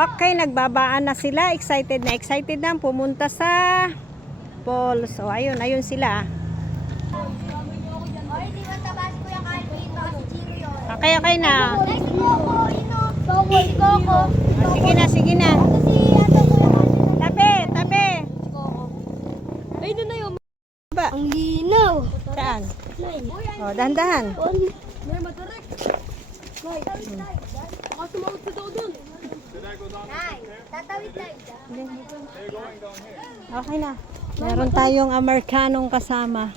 Okay, nagbabaan na sila. Excited na excited na pumunta sa falls. So, ayun, ayun sila. Yung. Okay, okay na. O. Ah, sige na, sige na. Yung. Tabi, tabi. Ay, doon na yun. Ba? Ang linaw. Saan? Oh, dahan-dahan. May matarek. May, tawid tayo. Baka sumawag ka daw doon. Nay, tatawid tayo dyan. Okay na. Meron tayong Amerikanong kasama.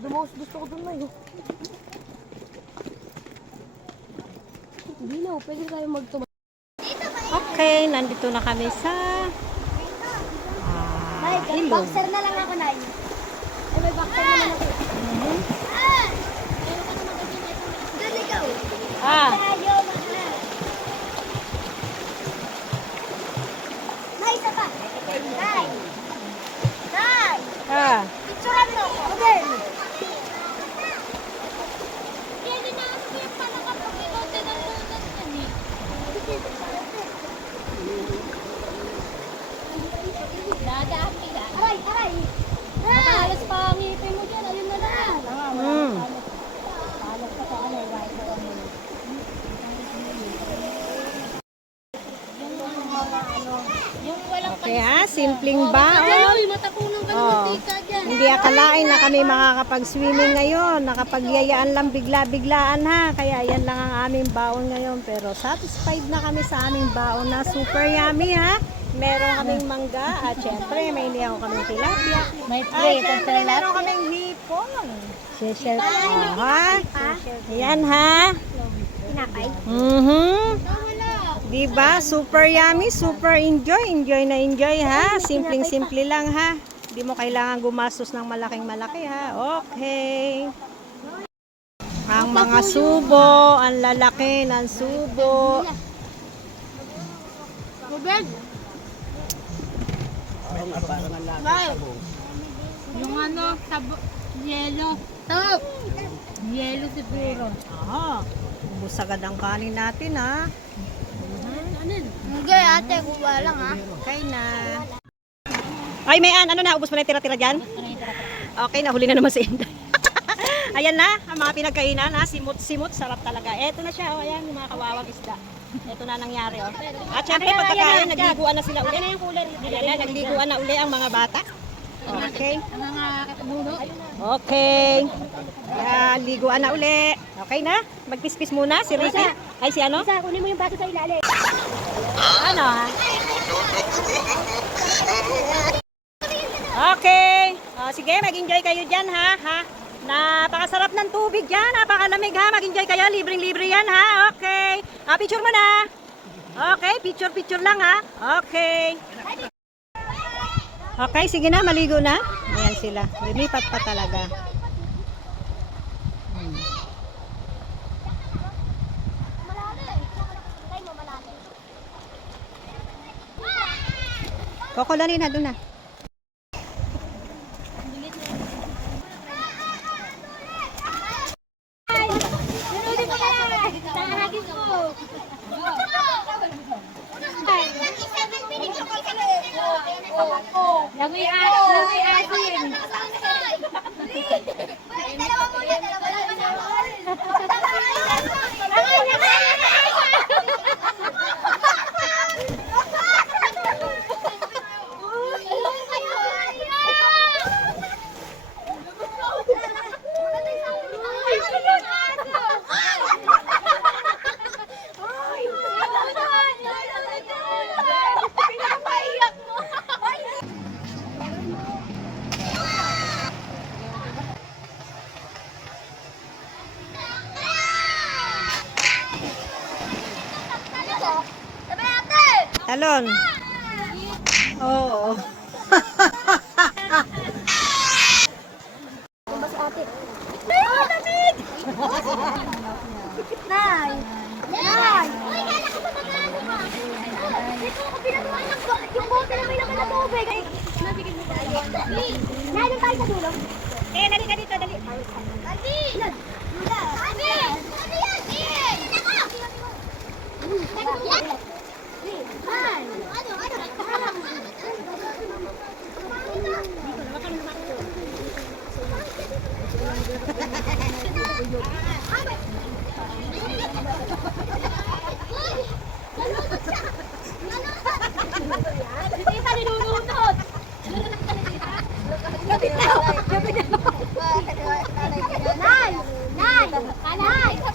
Dumawas gusto ko doon, May. Hindi na, pwede tayo magtumas. Okay, nandito na kami sa Nay, ah, ilog. boxer na lang ako, Nay. Ay, may boxer na lang ako. Ah! Doon ikaw. Ah, Tayo, mahal. Nay, isa pa. Nay. Nay. ah. Picturean mo ako. Okay. Pwede na ako yung palakapag ikaw tinalunan yan eh. Dadami ka. Aray, aray. Matalas pa ang ngipin mo dyan. Ayun na lang. Mm. Talas pa sa ano, right yung walang Okay ha, simpleng baon. Oh. Hindi akalain na kami makakapag-swimming ngayon. Nakapagyayaan lang bigla-biglaan ha. Kaya yan lang ang aming baon ngayon. Pero satisfied na kami sa aming baon na super yummy ha. Meron kaming mangga at syempre may ako kaming tilapia. May Ay, syempre meron kaming hipon. Shell. Oh, ha? Ayan ha. Tinapay? Mhm. Diba? Super yummy, super enjoy. Enjoy na enjoy ha. Simpleng-simple lang ha. Hindi mo kailangan gumastos ng malaking malaki ha. Okay. Ang mga subo, ang lalaki ng subo. Bubel. Yung ano, sabo, yelo. Top. Yelo siguro. Aha. Ubus agad ang kanin natin ha. Hindi ate, kuha lang ha. Okay na. Ay, may an, ano na, ubus mo na yung tira-tira dyan? Okay, nahuli na naman si Inday. Ayan na, ang mga pinagkainan ha, simot-simot, sarap talaga. Eto na siya, oh, ayan, yung mga kawawang isda. Ito na nangyari, oh. At syempre, pagkakain, nagliguan na sila uli. Ayan na yung cooler. Ayan na, nagliguan na uli ang mga bata. Okay. Ang mga katabuno. Okay. Ayan, liguan na uli. Okay na? Magpispis muna si Ricky. Ay, si ano? Isa, kunin mo yung baso sa ilalim. Ano ha? Okay. O, sige, mag-enjoy kayo dyan ha. ha? Napakasarap ng tubig dyan. Napakalamig ha. Mag-enjoy kayo. Libreng-libre yan ha. Okay. Ah, picture mo na. Okay, picture-picture lang ha. Okay. Okay, sige na. Maligo na. Ayan sila. Lumipat pa talaga. Hmm. Dali na. Doon na. Nanoodi ko na. Tangagin ko. Langoy asin. Langoy asin. Dalawa muna, dalawa lang. Sabi ate! Talon. Oo. Ano ba si ate? Ah! Nay! Nay! Uy, kala ko ba magano ka? Dito ako pinatuan ng yung bote na may laman na tubig. Nabigyan mo tayo. Nay, doon tayo sa dulo. Eh, dali ka dito, dali. Dali! Nay! Nay! Kanay!